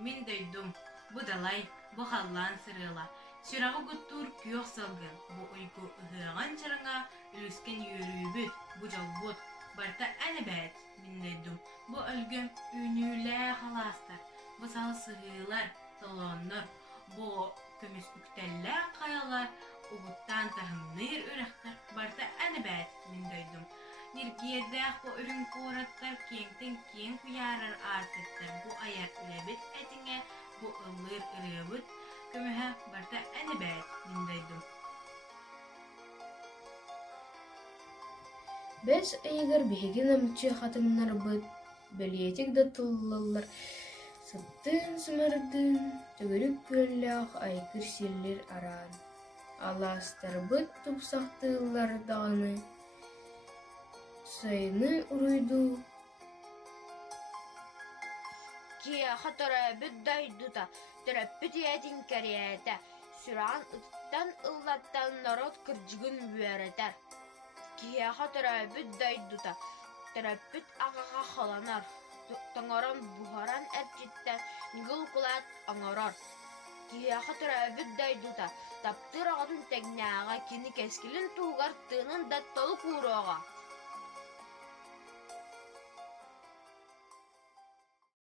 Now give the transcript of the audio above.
min döydüm. Bu dalay, bu hallan sırıla. Sürağı guttur kүйok salgın. Bu uyku ıhıgan çırığa ülüsken yürübüt. Bu jalbut. Barta ene bät min döydüm. Bu ölgün ünüle halastar. Bu sal sığılar, salonlar. Bu kömüs ükteller kayalar. Ubuttan tahımnır ürektar. Barta ene bät min döydüm. Nirgiyedäh bu ürün korattar kengten keng kuyarar artettar. Bu ayar ülebit etine, bu ılır ırıbıt. Kömühe barta ene bät min döydüm. Бәс әйгәр биһиген амчы хатыннар быт, бәлиетик да туллалар. Сыттын сымырдын, төгөрүк көлләх айкыр силлер аран. Аластар быт тупсактылар даганы. Сайны уруйду. Кия хатара бүт дайдута, төрөппүт иятин кәрияте. Сүран ыттан ыллаттан народ кыржыгын бүәретер. Кия хатара бүт дайдута, төрөппүт ағаға халанар. Таңаран бухаран әрчиттен, нигыл кулат аңарар. Кия хатара бүт дайдута, таптыр ағатын тәгнәға кені кәскілін туғар тыынын да толы куырыға.